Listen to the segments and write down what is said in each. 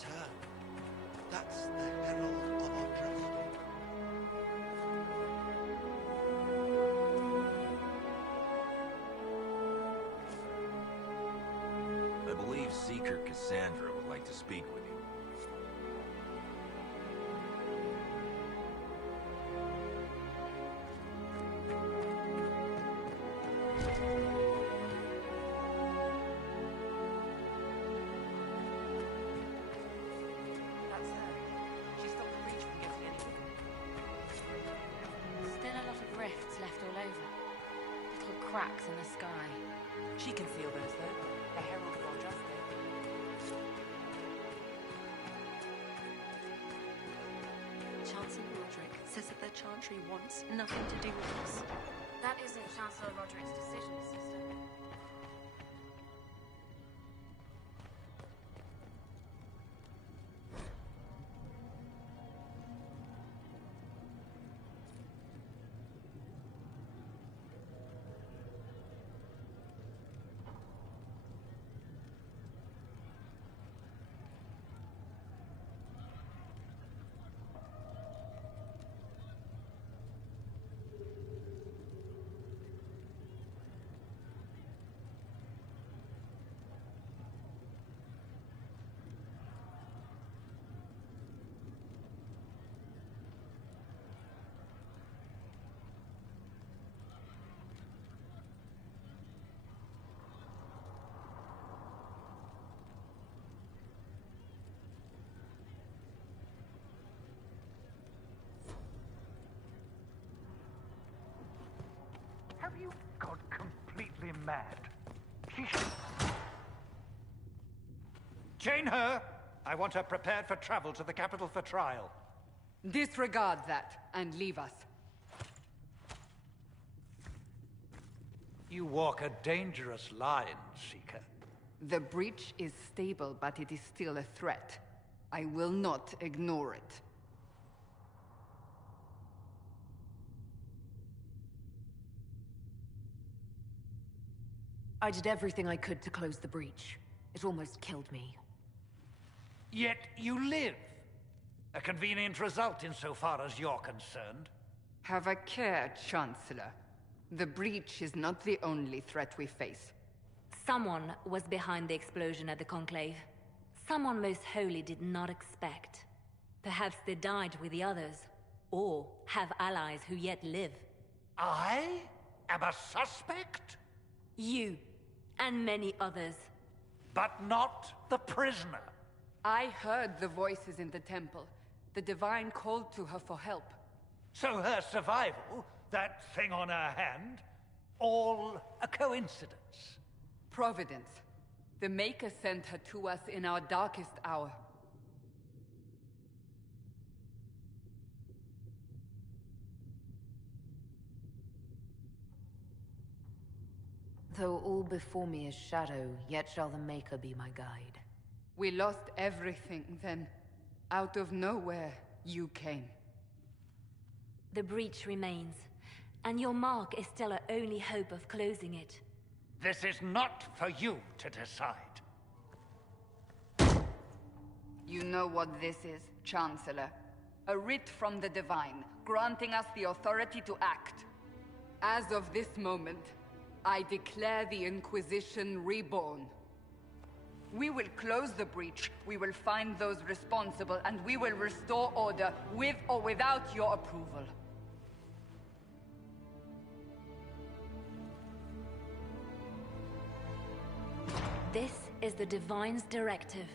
That's her. That's the Herald of Odrest. I believe Seeker Cassandra would like to speak with you. That's her. She stopped the breach from getting anything. Still a lot of rifts left all over. Little cracks in the sky. She can seal those, though. The Herald of Odrest. Chancellor Roderick says that the Chantry wants nothing to do with us. That isn't Chancellor Roderick's decision, sister. Have you gone completely mad? She should... Chain her! I want her prepared for travel to the capital for trial. Disregard that and leave us. You walk a dangerous line, Seeker. The breach is stable, but it is still a threat. I will not ignore it. I did everything I could to close the breach. It almost killed me. Yet you live. A convenient result insofar as you're concerned. Have a care, Chancellor. The breach is not the only threat we face. Someone was behind the explosion at the Conclave. Someone most holy did not expect. Perhaps they died with the others, or have allies who yet live. I am a suspect? You, and many others. But not the prisoner. I heard the voices in the temple. The Divine called to her for help. So her survival, that thing on her hand, all a coincidence. Providence. The Maker sent her to us in our darkest hour. Though all before me is shadow, yet shall the Maker be my guide. We lost everything then. Out of nowhere, you came. The breach remains, and your mark is still our only hope of closing it. This is not for you to decide. You know what this is, Chancellor. A writ from the Divine, granting us the authority to act. As of this moment, I declare the Inquisition reborn. We will close the breach, we will find those responsible, and we will restore order, with or without your approval. This is the Divine's directive.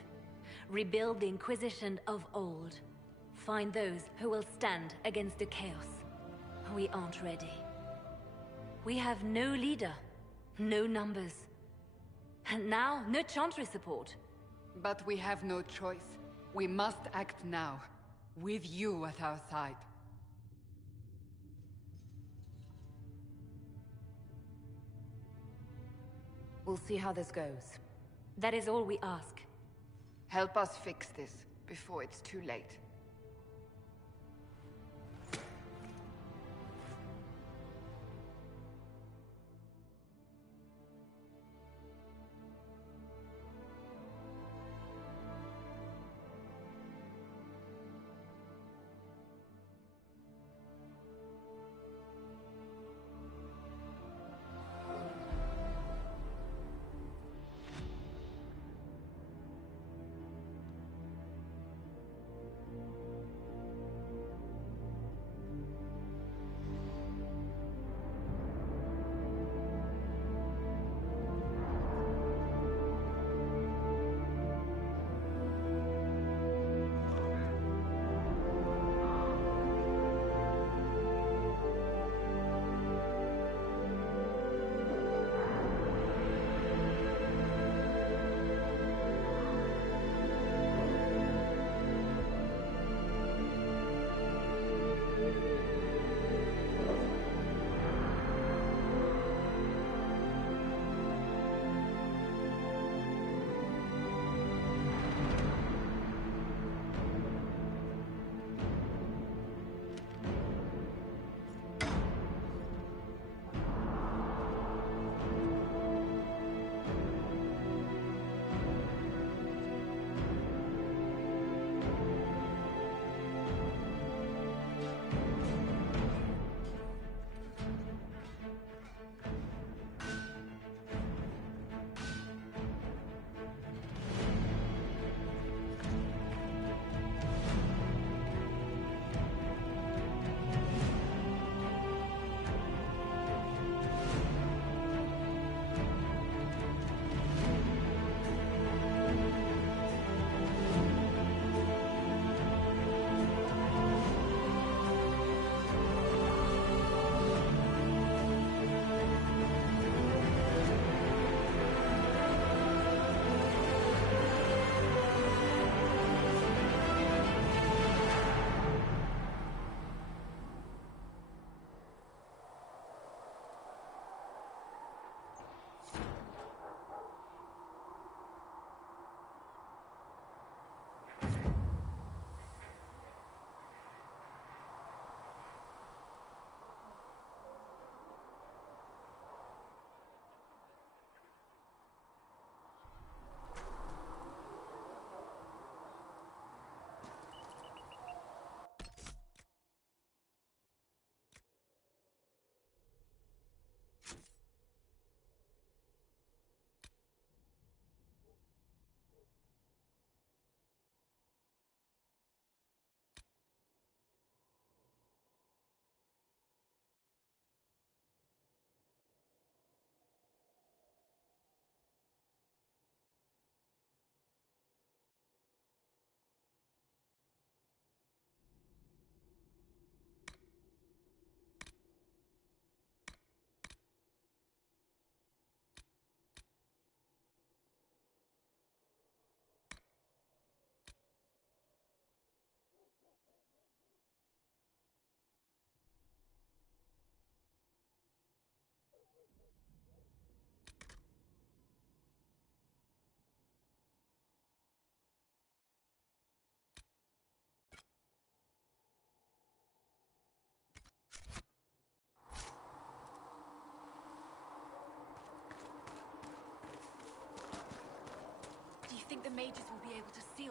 Rebuild the Inquisition of old. Find those who will stand against the chaos. We aren't ready. We have no leader, no numbers. And now, no Chantry support. But we have no choice. We must act now, with you at our side. We'll see how this goes. That is all we ask. Help us fix this, before it's too late.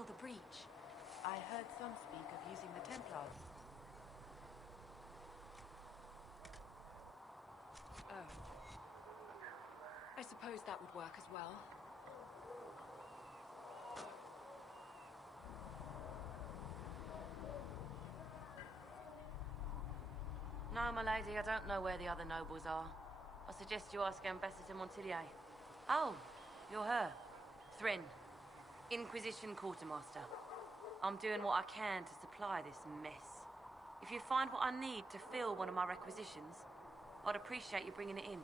seal the breach? I heard some speak of using the Templars. Oh. I suppose that would work as well. No, my lady, I don't know where the other nobles are. I suggest you ask Ambassador Montillier. Oh, you're her. Thrin, Inquisition Quartermaster. I'm doing what I can to supply this mess. If you find what I need to fill one of my requisitions, I'd appreciate you bringing it in.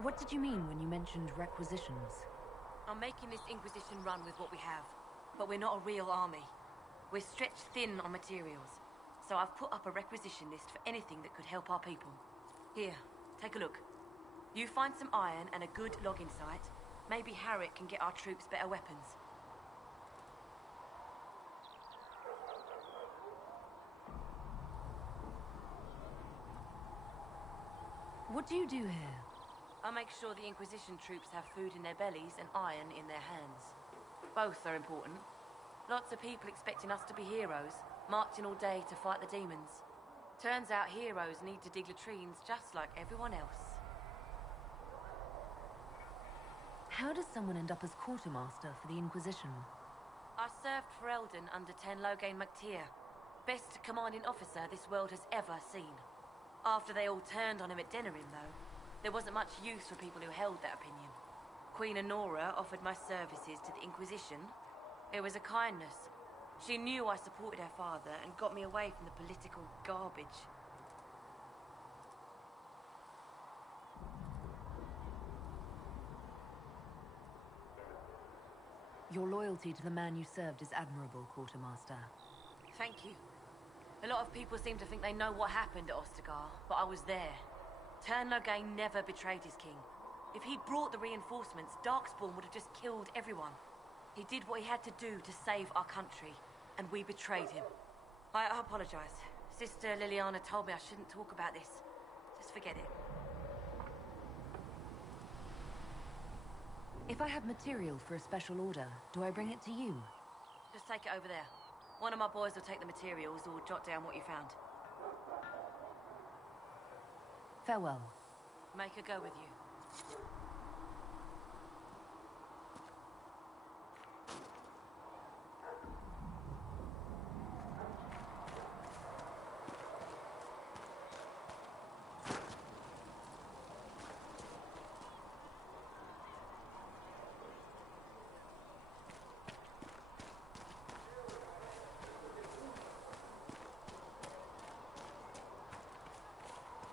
What did you mean when you mentioned requisitions? I'm making this Inquisition run with what we have, but we're not a real army. We're stretched thin on materials, so I've put up a requisition list for anything that could help our people. Here, take a look. You find some iron and a good logging site, maybe Harriet can get our troops better weapons. What do you do here? I make sure the Inquisition troops have food in their bellies and iron in their hands. Both are important. Lots of people expecting us to be heroes, marching all day to fight the demons. Turns out heroes need to dig latrines just like everyone else. How does someone end up as quartermaster for the Inquisition? I served for Eldon under Ten Loghain MacTier, best commanding officer this world has ever seen. After they all turned on him at Denerim, though, there wasn't much use for people who held that opinion. Queen Honora offered my services to the Inquisition. It was a kindness. She knew I supported her father and got me away from the political garbage. Your loyalty to the man you served is admirable, Quartermaster. Thank you. A lot of people seem to think they know what happened at Ostagar, but I was there. Ten Loghain never betrayed his king. If he'd brought the reinforcements, Darkspawn would have just killed everyone. He did what he had to do to save our country, and we betrayed him. I apologize. Sister Liliana told me I shouldn't talk about this. Just forget it. If I have material for a special order, do I bring it to you? Just take it over there. One of my boys will take the materials or jot down what you found. Farewell. Make her go with you.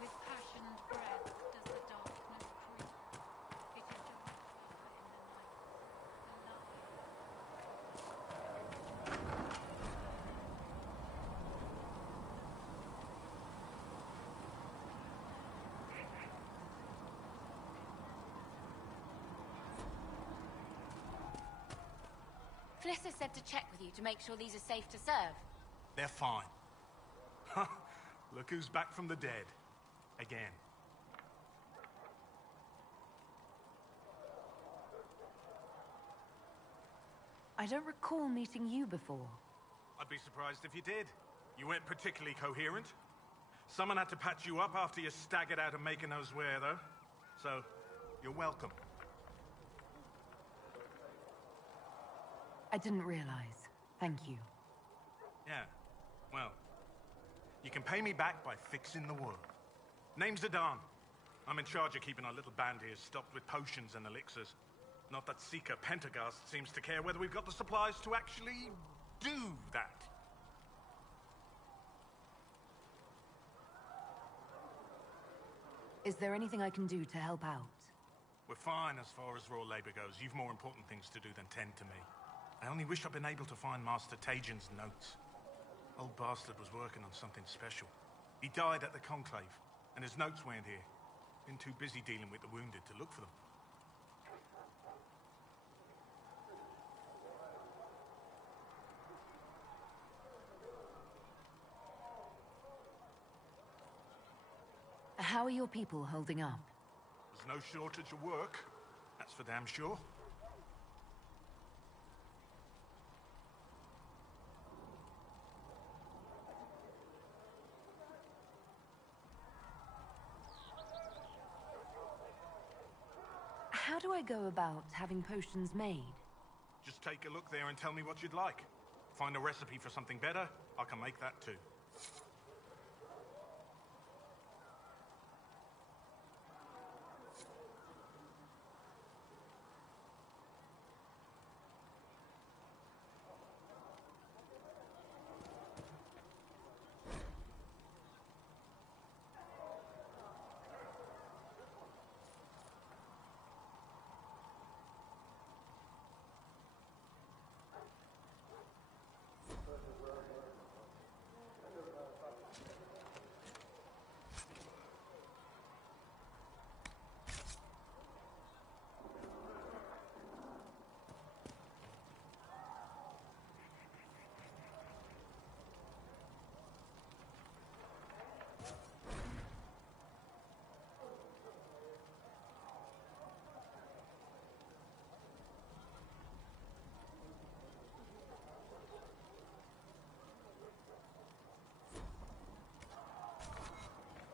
With passioned breath does the darkness creep. It is dark in the night. Felissa said to check with you to make sure these are safe to serve. They're fine. Look who's back from the dead. Again. I don't recall meeting you before. I'd be surprised if you did. You weren't particularly coherent. Someone had to patch you up after you staggered out of making those wear, though. So, you're welcome. I didn't realize. Thank you. Yeah, well, you can pay me back by fixing the world. Name's Adan. I'm in charge of keeping our little band here stocked with potions and elixirs. Not that Seeker Pentagast seems to care whether we've got the supplies to actually do that. Is there anything I can do to help out? We're fine as far as raw labor goes. You've more important things to do than tend to me. I only wish I'd been able to find Master Tajin's notes. Old bastard was working on something special. He died at the Conclave, and his notes weren't here. Been too busy dealing with the wounded to look for them. How are your people holding up? There's no shortage of work. That's for damn sure. How do I go about having potions made? Just take a look there and tell me what you'd like. Find a recipe for something better, I can make that too.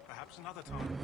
Perhaps another time.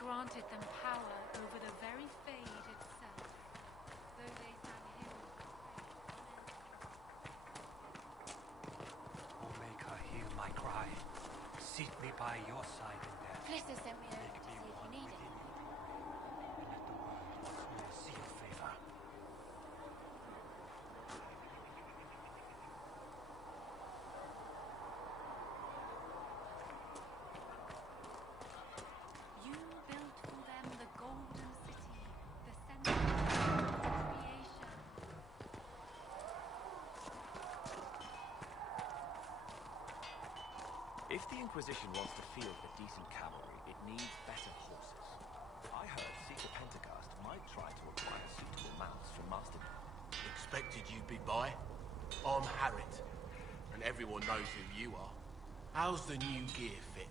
Granted them power over the very fade itself, though they sang hymns Oh, make her hear my cry. Seat me by your side in death. Flister sent me over to see if you need it. And let the world once more see your favor. You built for them the golden city, the center of creation. If the Inquisition wants to field a decent cavalry, it needs better horses. I heard Seeker Pentagast might try to acquire suitable mounts from Master. Expected you'd be by. I'm Harriet, and everyone knows who you are. How's the new gear fit?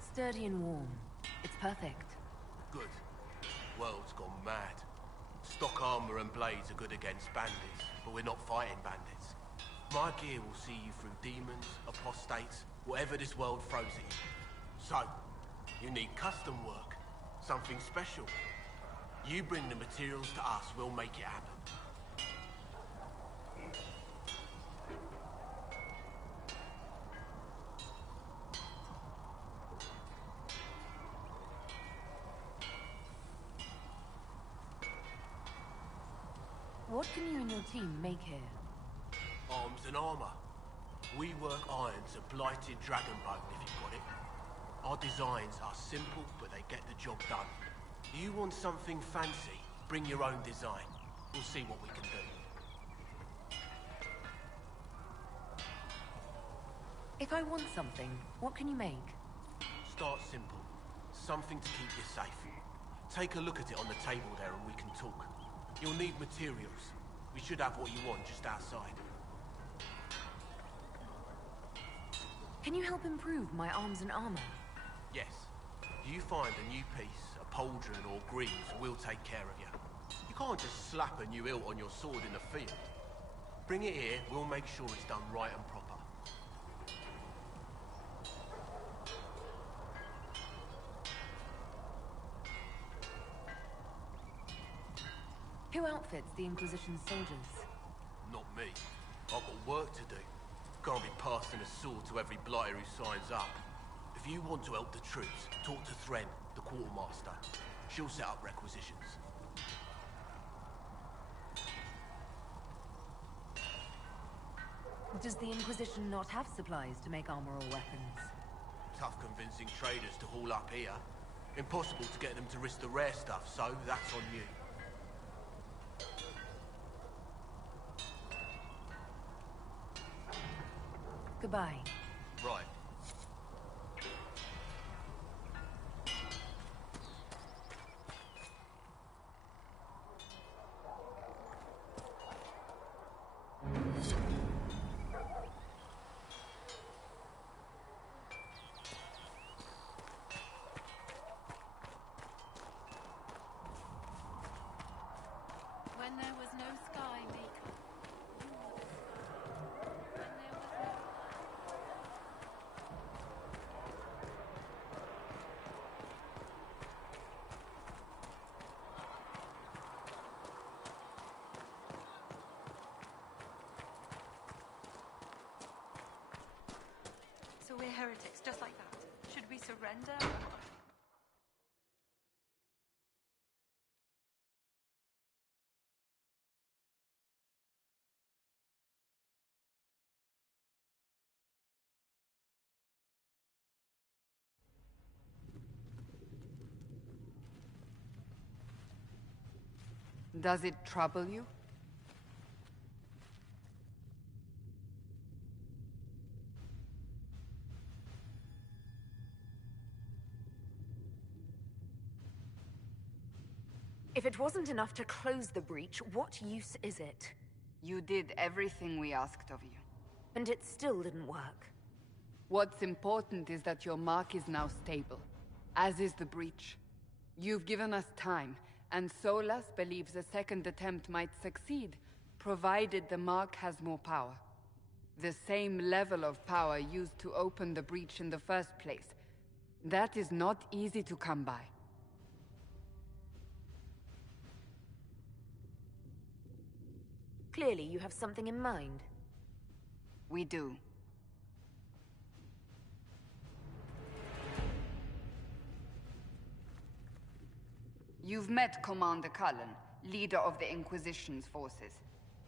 Sturdy and warm. It's perfect. Good. World's gone mad. Stock armor and blades are good against bandits, but we're not fighting bandits. My gear will see you through demons, apostates, whatever this world throws at you. So, you need custom work, something special. You bring the materials to us, we'll make it happen. What can you and your team make here? Arms and armor. We work irons a blighted dragonbone if you've got it. Our designs are simple, but they get the job done. You want something fancy? Bring your own design. We'll see what we can do. If I want something, what can you make? Start simple. Something to keep you safe. Take a look at it on the table there and we can talk. You'll need materials. We should have what you want just outside. Can you help improve my arms and armor? Yes. You find a new piece, a pauldron or greaves, we'll take care of you. You can't just slap a new hilt on your sword in the field. Bring it here, we'll make sure it's done right and proper. Who outfits the Inquisition soldiers? Not me. I've got work to do. Can't be passing a sword to every blighter who signs up. If you want to help the troops, talk to Thren, the quartermaster. She'll set up requisitions. Does the Inquisition not have supplies to make armor or weapons? Tough convincing traders to haul up here. Impossible to get them to risk the rare stuff, so that's on you. Goodbye. Right. When there was no sky maker, you were the sky. When there was no So we're heretics, just like that. Should we surrender? Does it trouble you? If it wasn't enough to close the breach, what use is it? You did everything we asked of you. And it still didn't work. What's important is that your mark is now stable, as is the breach. You've given us time, and Solas believes a second attempt might succeed, provided the mark has more power. The same level of power used to open the breach in the first place. That is not easy to come by. Clearly, you have something in mind. We do. You've met Commander Cullen, leader of the Inquisition's forces.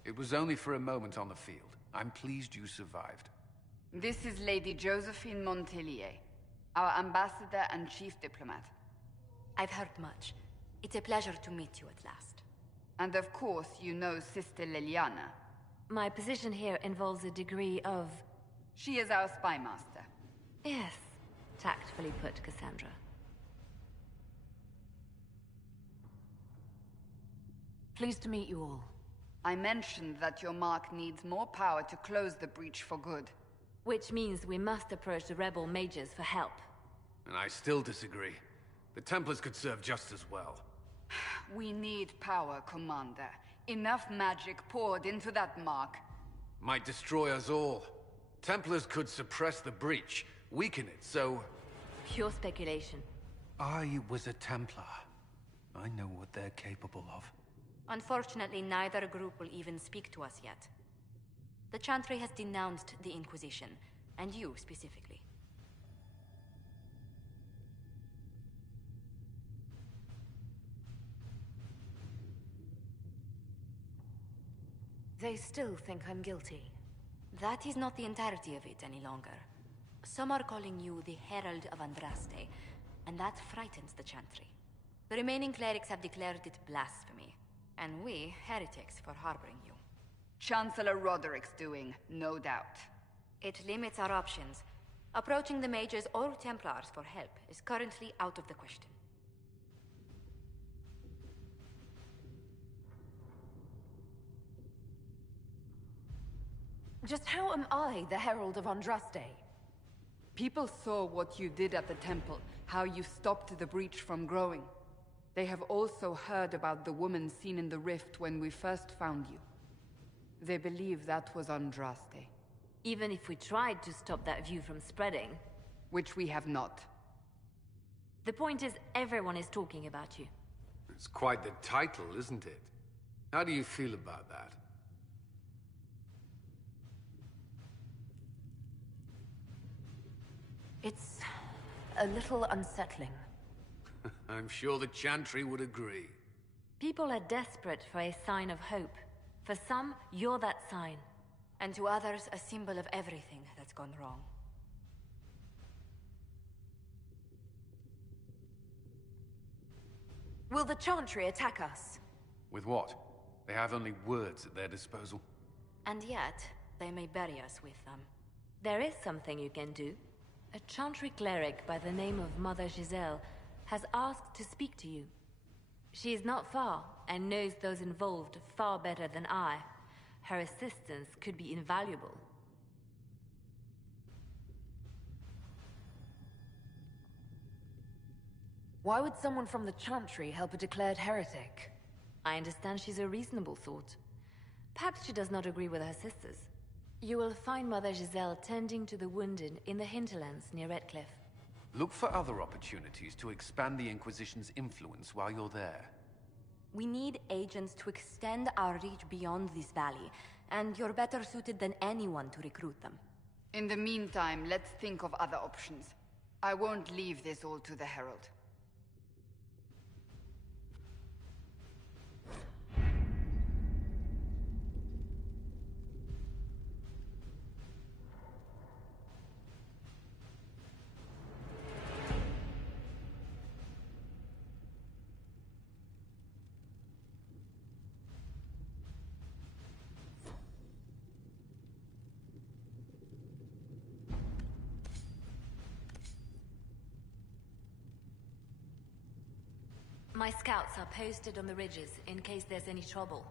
It was only for a moment on the field. I'm pleased you survived. This is Lady Josephine Montelier, our ambassador and chief diplomat. I've heard much. It's a pleasure to meet you at last. And of course, you know Sister Liliana. My position here involves a degree of... She is our spy master. Yes, tactfully put, Cassandra. Pleased to meet you all. I mentioned that your mark needs more power to close the breach for good. Which means we must approach the rebel mages for help. And I still disagree. The Templars could serve just as well. We need power, Commander. Enough magic poured into that mark. Might destroy us all. Templars could suppress the breach, weaken it, so... Pure speculation. I was a Templar. I know what they're capable of. Unfortunately, neither group will even speak to us yet. The Chantry has denounced the Inquisition, and you specifically. They still think I'm guilty. That is not the entirety of it any longer. Some are calling you the Herald of Andraste, and that frightens the Chantry. The remaining clerics have declared it blasphemy, and we, heretics, for harboring you. Chancellor Roderick's doing, no doubt. It limits our options. Approaching the mages or Templars for help is currently out of the question. Just how am I the Herald of Andraste? People saw what you did at the temple, how you stopped the breach from growing. They have also heard about the woman seen in the rift when we first found you. They believe that was Andraste. Even if we tried to stop that view from spreading... Which we have not. The point is, everyone is talking about you. It's quite the title, isn't it? How do you feel about that? It's a little unsettling. I'm sure the Chantry would agree. People are desperate for a sign of hope. For some, you're that sign. And to others, a symbol of everything that's gone wrong. Will the Chantry attack us? With what? They have only words at their disposal. And yet, they may bury us with them. There is something you can do. A Chantry cleric by the name of Mother Giselle has asked to speak to you. She is not far, and knows those involved far better than I. Her assistance could be invaluable. Why would someone from the Chantry help a declared heretic? I understand she's a reasonable sort. Perhaps she does not agree with her sisters. You will find Mother Giselle tending to the wounded in the hinterlands near Redcliffe. Look for other opportunities to expand the Inquisition's influence while you're there. We need agents to extend our reach beyond this valley, and you're better suited than anyone to recruit them. In the meantime, let's think of other options. I won't leave this all to the Herald. My scouts are posted on the ridges in case there's any trouble.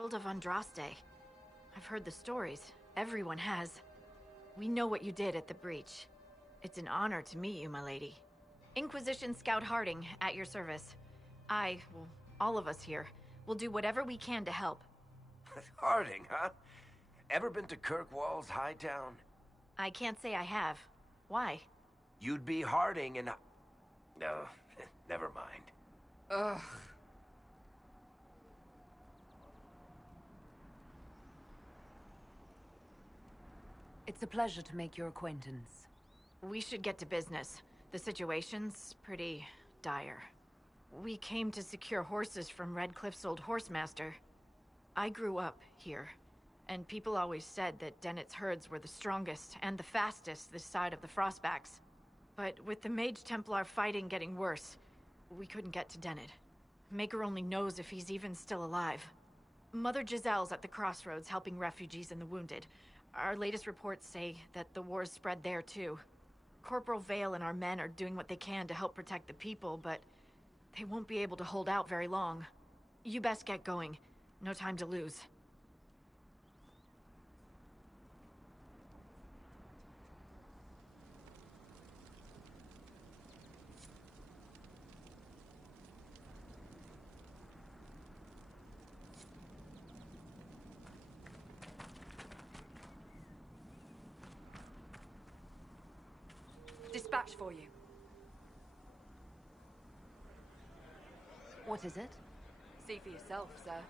Herald of Andraste. I've heard the stories. Everyone has. We know what you did at the breach. It's an honor to meet you, my lady. Inquisition Scout Harding, at your service. Well, all of us here, will do whatever we can to help. Harding, huh? Ever been to Kirkwall's Hightown? I can't say I have. Why? You'd be Harding and... No, never mind. Ugh. It's a pleasure to make your acquaintance. We should get to business. The situation's pretty dire. We came to secure horses from Redcliffe's old horsemaster. I grew up here, and people always said that Dennett's herds were the strongest and the fastest this side of the Frostbacks. But with the Mage Templar fighting getting worse, we couldn't get to Dennett. Maker only knows if he's even still alive. Mother Giselle's at the crossroads helping refugees and the wounded. Our latest reports say that the war's spread there too. Corporal Vale and our men are doing what they can to help protect the people, but they won't be able to hold out very long. You best get going. No time to lose. Dispatch for you. What is it? See for yourself, sir.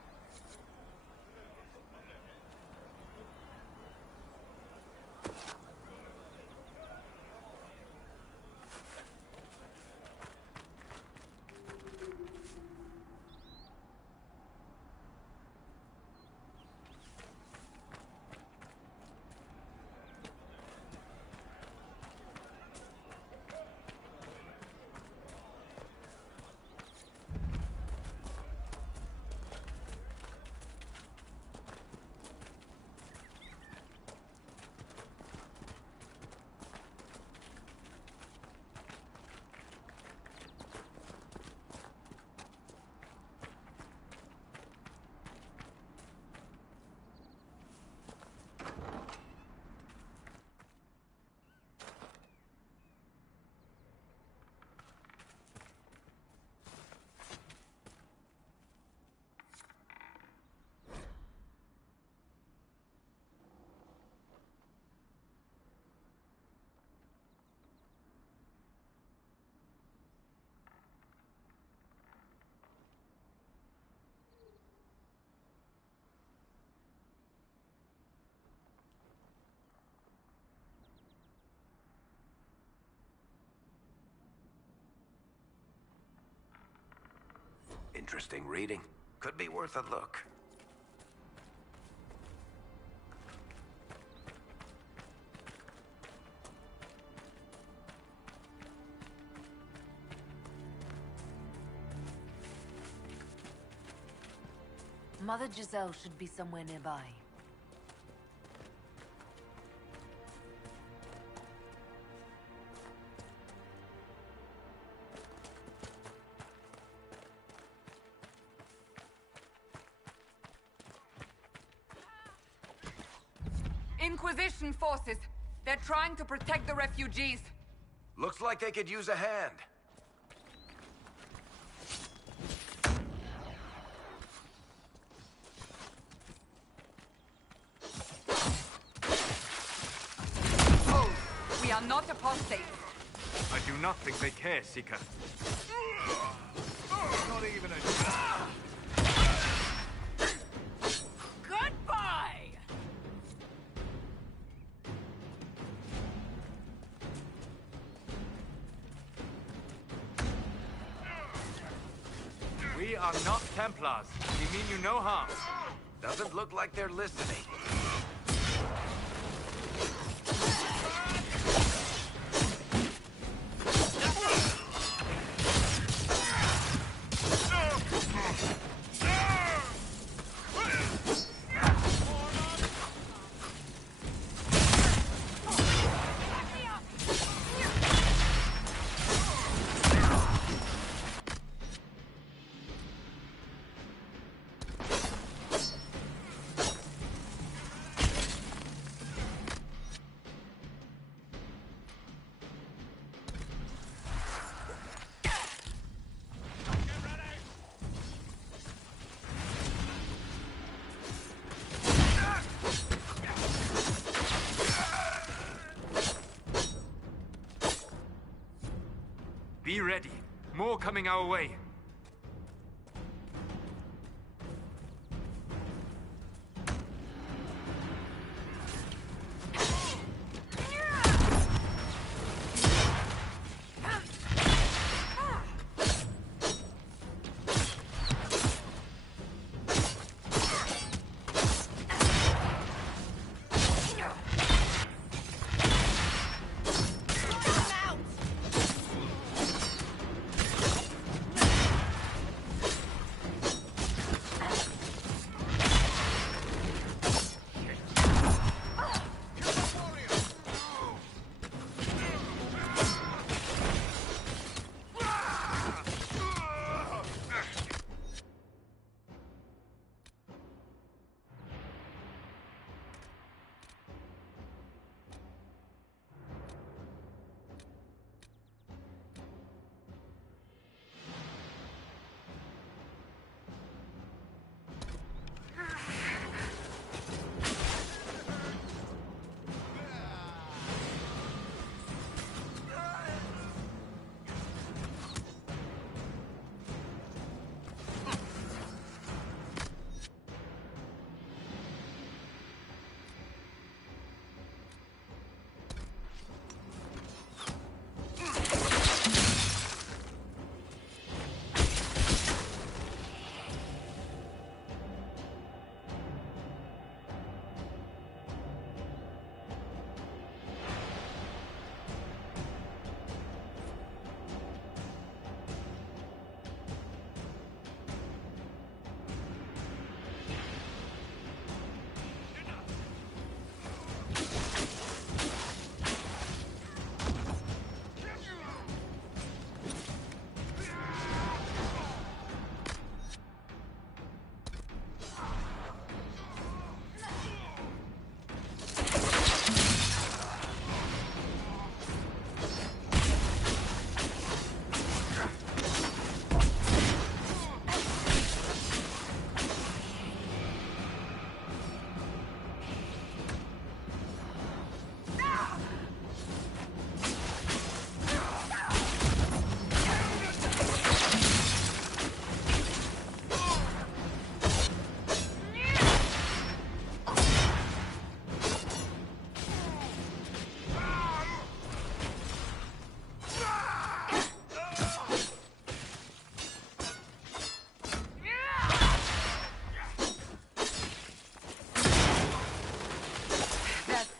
Interesting reading. Could be worth a look. Mother Giselle should be somewhere nearby. Inquisition forces. They're trying to protect the refugees. Looks like they could use a hand. Oh, we are not apostates. I do not think they care, Seeker. Not even a... Goodbye! We are not Templars. We mean you no harm. Doesn't look like they're listening. ready. More coming our way.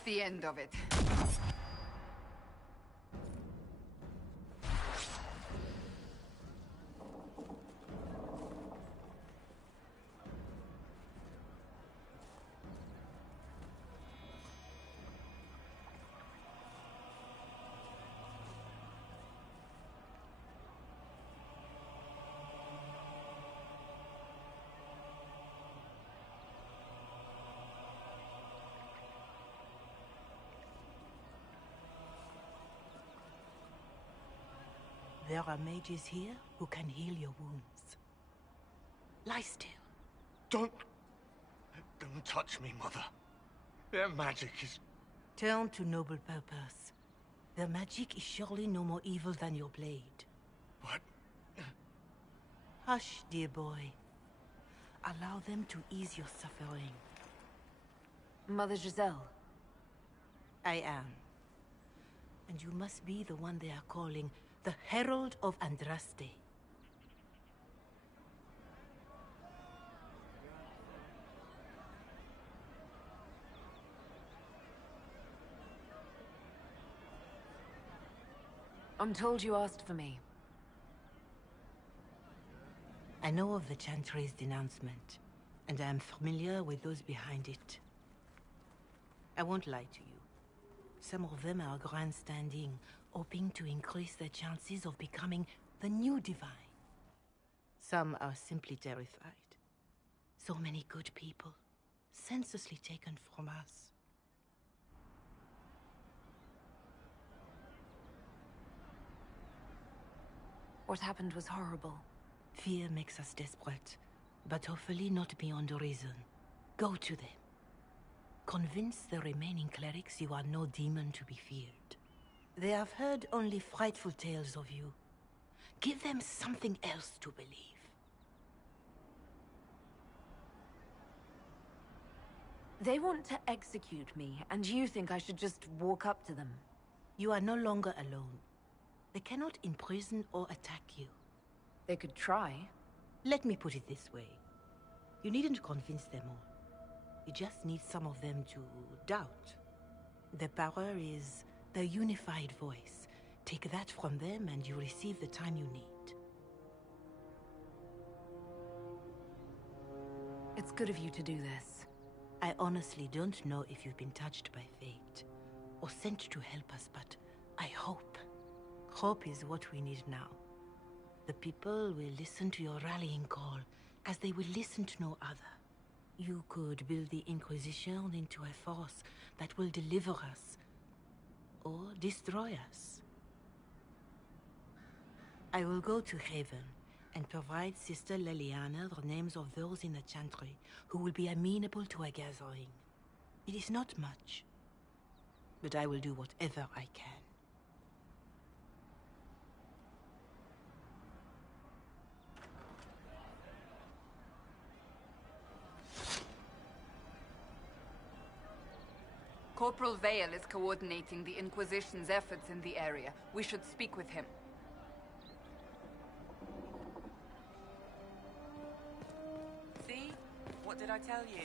The end of it. There are mages here who can heal your wounds. Lie still. Don't touch me, Mother. Their magic is... Turn to noble purpose. Their magic is surely no more evil than your blade. What? Hush, dear boy. Allow them to ease your suffering. Mother Giselle. I am. And you must be the one they are calling the Herald of Andraste. I'm told you asked for me. I know of the Chantry's denouncement, and I am familiar with those behind it. I won't lie to you. Some of them are grandstanding, hoping to increase their chances of becoming the new divine. Some are simply terrified. So many good people, senselessly taken from us. What happened was horrible. Fear makes us desperate, but hopefully not beyond reason. Go to them. Convince the remaining clerics you are no demon to be feared. They have heard only frightful tales of you. Give them something else to believe. They want to execute me, and you think I should just walk up to them? You are no longer alone. They cannot imprison or attack you. They could try. Let me put it this way. You needn't convince them all. You just need some of them to doubt. The power is the unified voice. Take that from them and you receive the time you need. It's good of you to do this. I honestly don't know if you've been touched by fate or sent to help us, but I hope. Hope is what we need now. The people will listen to your rallying call as they will listen to no other. You could build the Inquisition into a force that will deliver us or destroy us. I will go to Haven and provide Sister Leliana the names of those in the Chantry who will be amenable to a gathering. It is not much, but I will do whatever I can. Corporal Vale is coordinating the Inquisition's efforts in the area. We should speak with him. See? What did I tell you?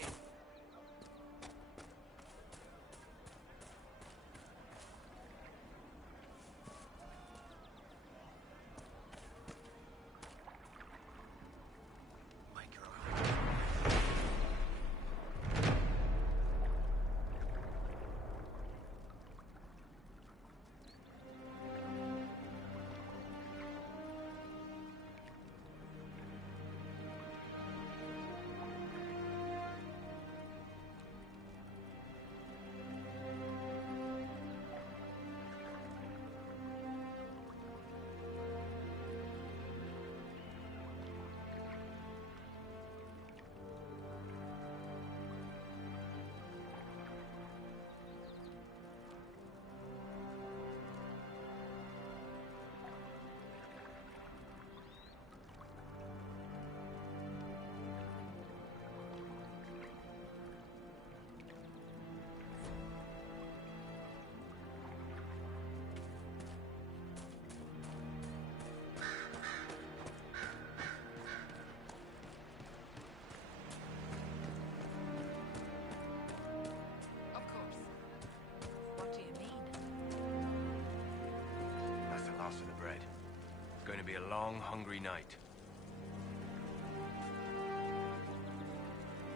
Be a long, hungry night.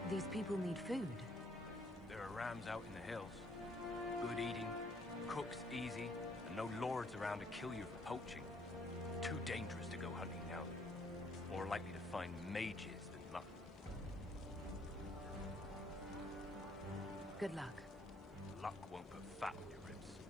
These people need food. There are rams out in the hills. Good eating, cooks easy, and no lords around to kill you for poaching. Too dangerous to go hunting now. More likely to find mages than luck. Good luck. Luck won't put fat on your ribs.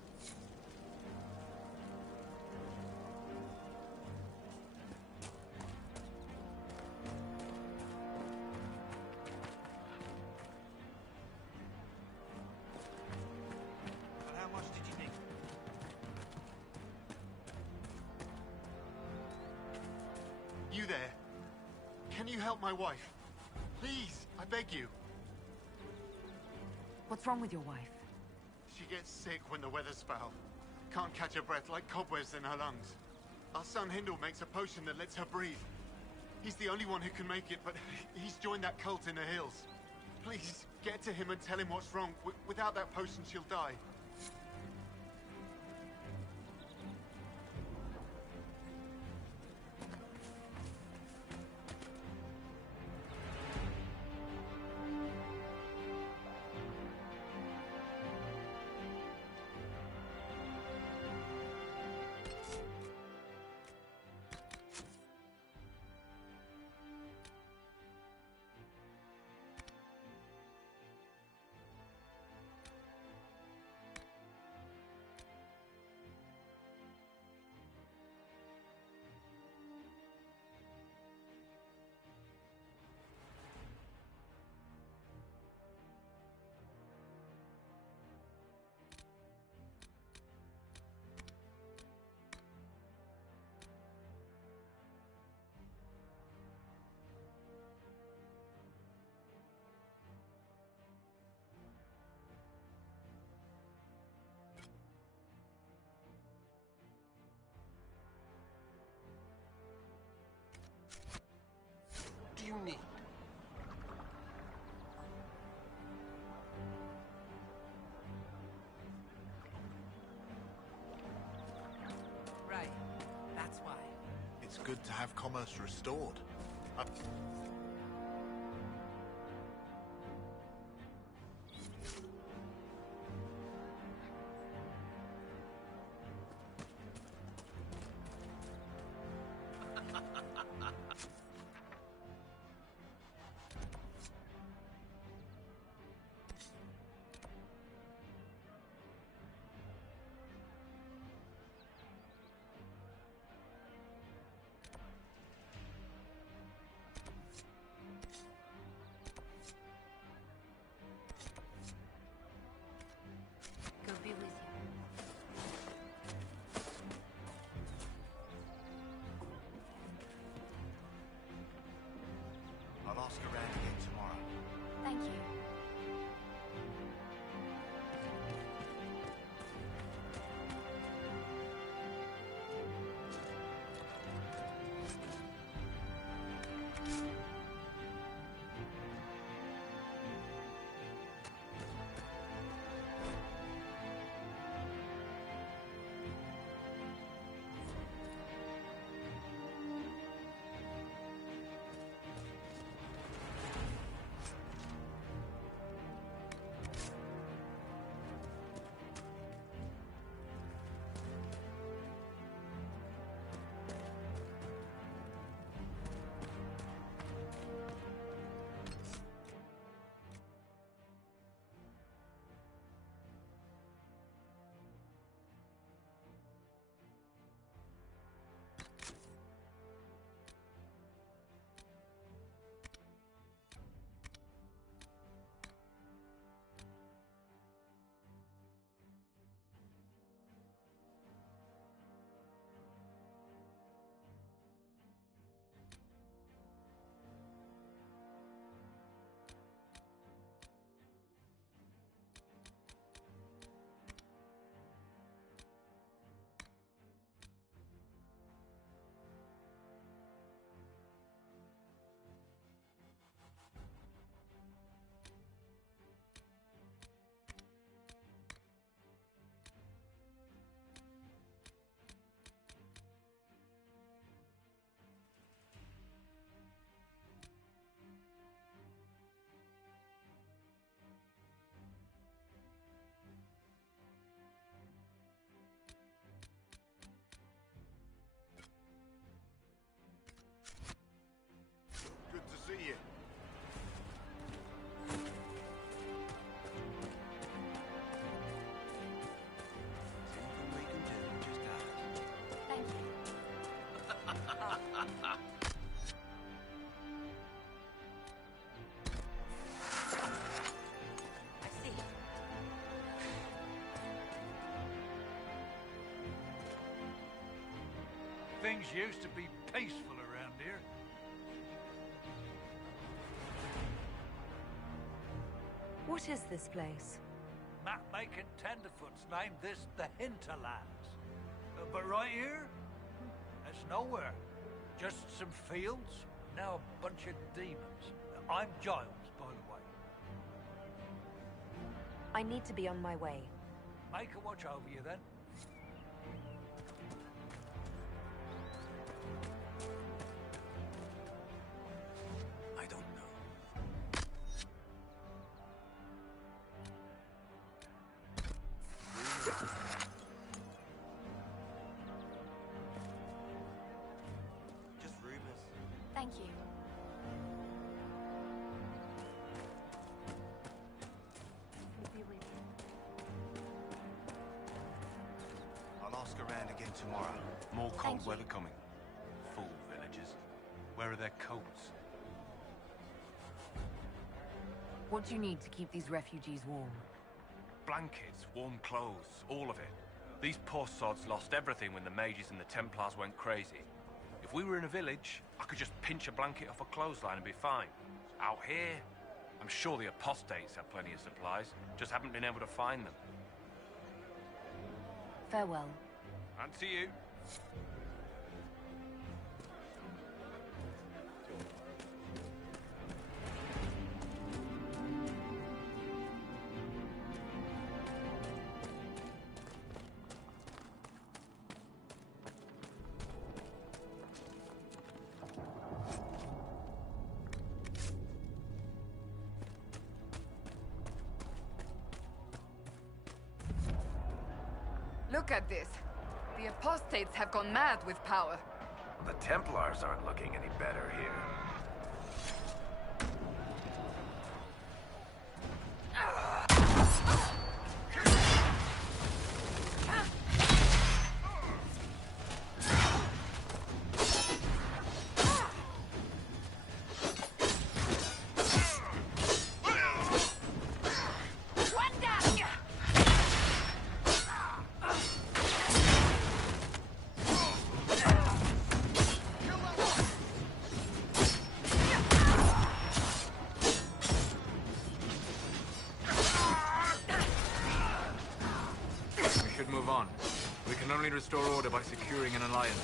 You there? Can you help my wife? Please, I beg you. What's wrong with your wife? She gets sick when the weather's foul. Can't catch her breath like cobwebs in her lungs. Our son Hindle makes a potion that lets her breathe. He's the only one who can make it, but he's joined that cult in the hills. Please, get to him and tell him what's wrong. Without that potion, she'll die. you need. Right. That's why. It's good to have commerce restored. Go be with you. I'll ask around again tomorrow. Thank you. Good to see you. Thank you. I see. Things used to be peaceful around here. What is this place? Map-making tenderfoots named this the Hinterlands. But right here, it's nowhere. Just some fields, now a bunch of demons. I'm Giles, by the way. I need to be on my way. Make a watch over you then. I don't know. Just rumors. Thank you. We'll be with you. I'll ask around again tomorrow. More cold weather coming. Fool villagers. Where are their coats? What do you need to keep these refugees warm? Blankets, warm clothes, all of it. These poor sods lost everything when the mages and the Templars went crazy. If we were in a village, I could just pinch a blanket off a clothesline and be fine. Out here, I'm sure the apostates have plenty of supplies, just haven't been able to find them. Farewell. And to you. Look at this. The apostates have gone mad with power. The Templars aren't looking any better here. Restore order by securing an alliance.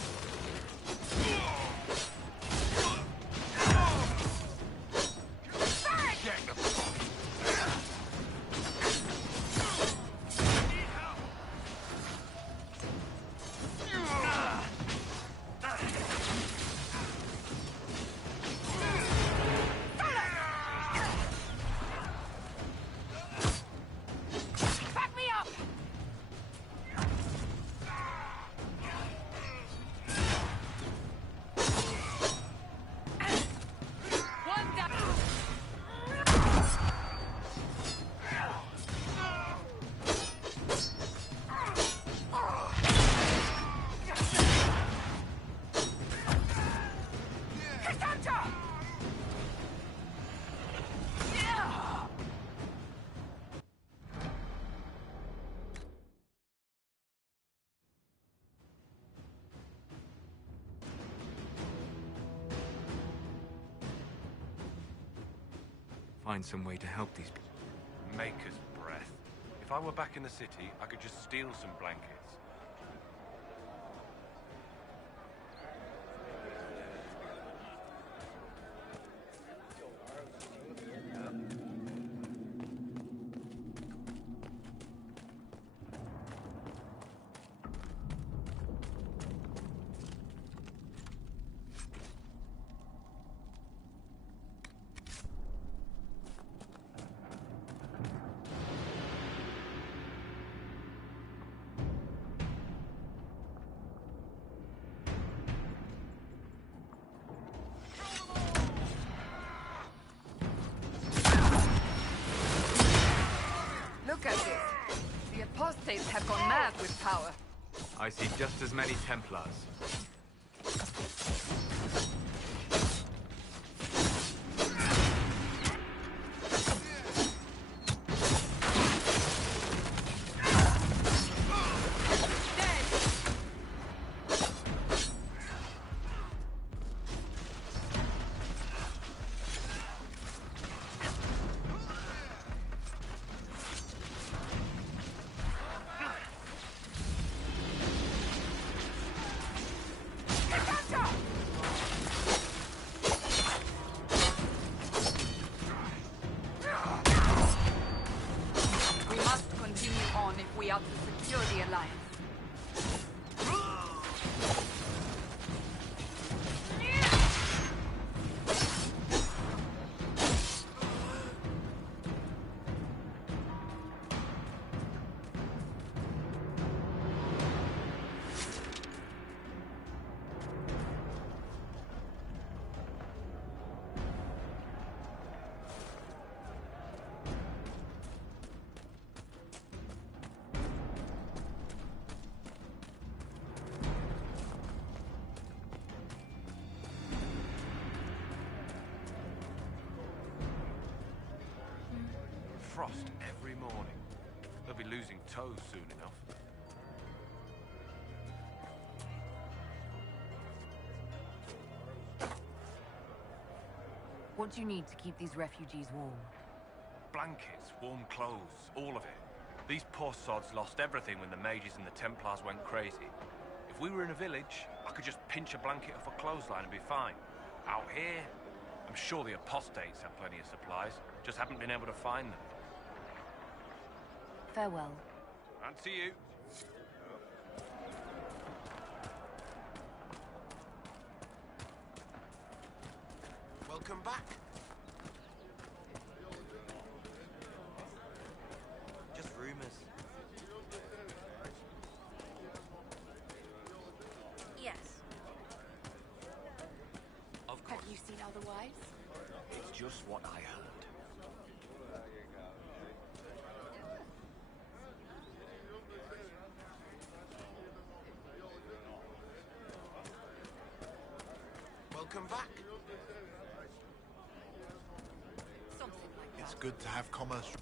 Find some way to help these people. Maker's breath. If I were back in the city, I could just steal some blankets. Look at this. The apostates have gone mad with power. I see just as many Templars. We are to secure the alliance. Frost every morning. They'll be losing toes soon enough. What do you need to keep these refugees warm? Blankets, warm clothes, all of it. These poor sods lost everything when the mages and the Templars went crazy. If we were in a village, I could just pinch a blanket off a clothesline and be fine. Out here, I'm sure the apostates have plenty of supplies, just haven't been able to find them. Farewell. And to you. Welcome back. Just rumors. just what I heard. Welcome back. Something like that. It's good to have commerce.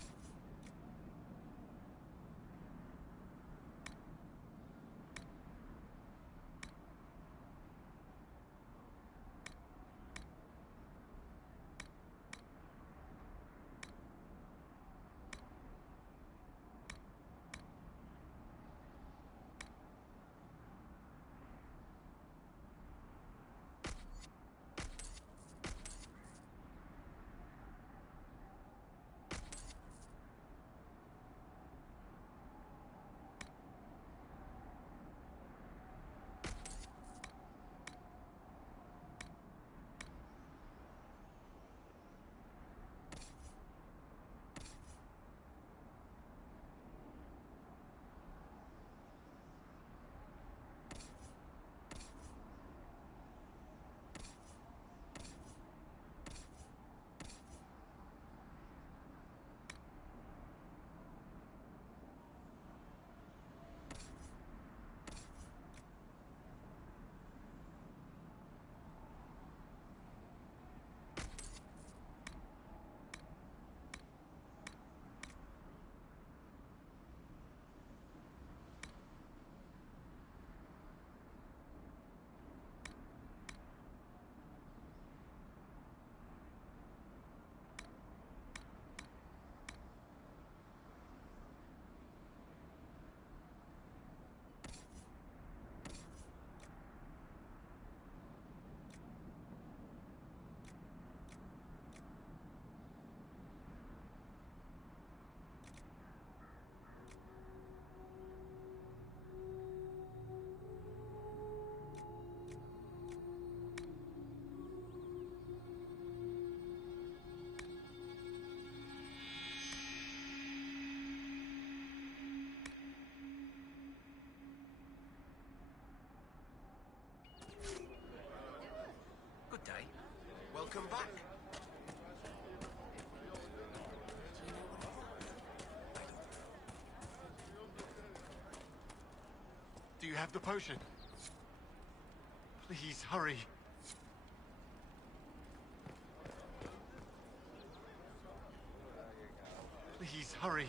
Good day. Welcome back. Do you have the potion? Please, hurry. Please, hurry.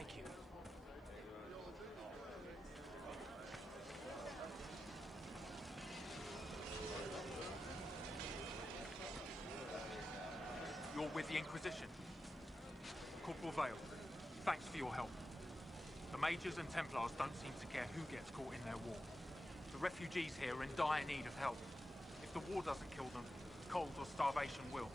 Thank you. You're with the Inquisition. Corporal Vale, thanks for your help. The Mages and Templars don't seem to care who gets caught in their war. The refugees here are in dire need of help. If the war doesn't kill them, cold or starvation will.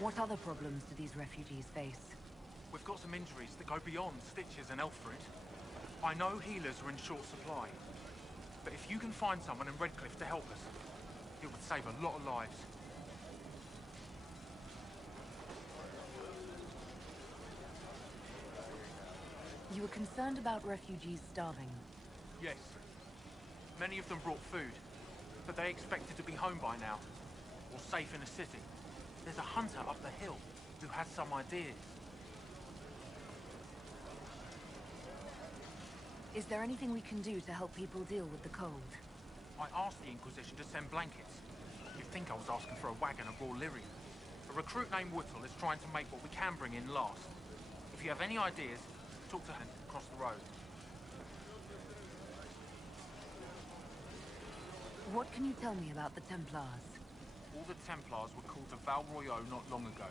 What other problems do these refugees face? We've got some injuries that go beyond stitches and Elfrid. I know healers are in short supply, but if you can find someone in Redcliffe to help us, it would save a lot of lives. You were concerned about refugees starving. Yes. Many of them brought food, but they expected to be home by now, or safe in a city. There's a hunter up the hill who has some ideas. Is there anything we can do to help people deal with the cold? I asked the Inquisition to send blankets. You'd think I was asking for a wagon of raw lyrium. A recruit named Whittle is trying to make what we can bring in last. If you have any ideas, talk to him across the road. What can you tell me about the Templars? All the Templars were called to Val Royeaux not long ago.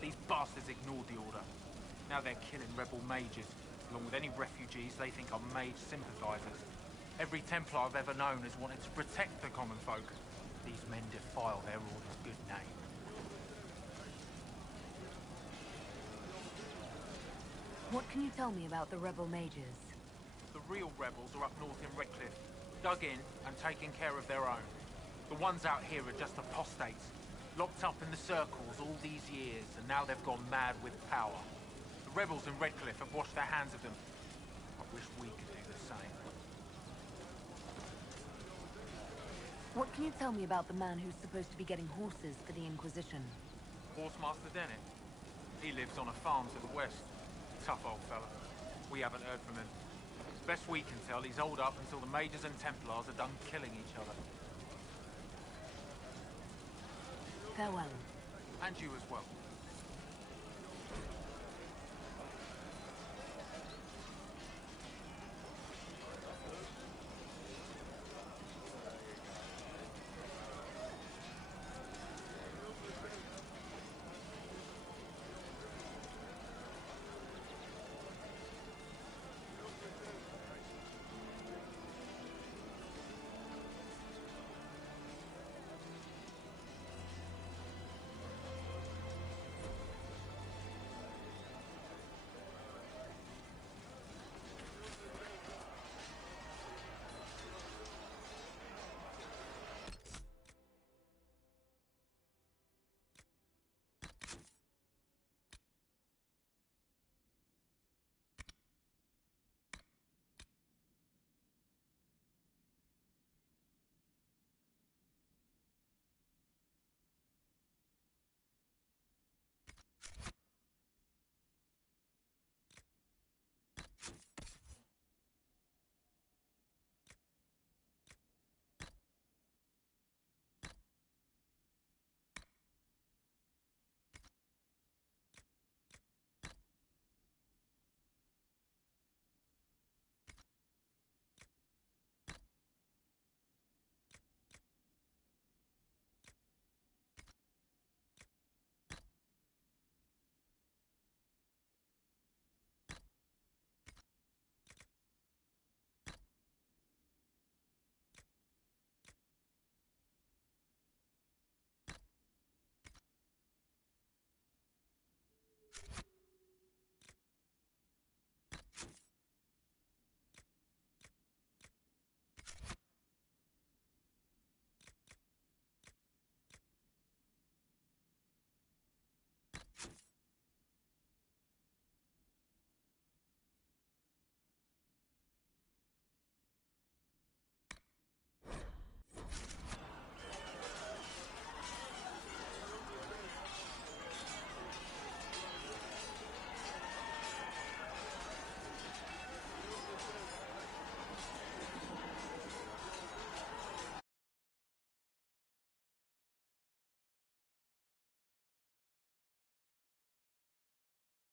These bastards ignored the order. Now they're killing rebel mages, along with any refugees they think are mage sympathizers. Every Templar I've ever known has wanted to protect the common folk. These men defile their order's good name. What can you tell me about the rebel mages? The real rebels are up north in Redcliffe, dug in and taking care of their own. The ones out here are just apostates, locked up in the circles all these years, and now they've gone mad with power. The rebels in Redcliffe have washed their hands of them. I wish we could do the same. What can you tell me about the man who's supposed to be getting horses for the Inquisition? Horsemaster Dennett. He lives on a farm to the west. Tough old fella. We haven't heard from him. As best we can tell, he's holed up until the Mages and Templars are done killing each other. Farewell. And you as well.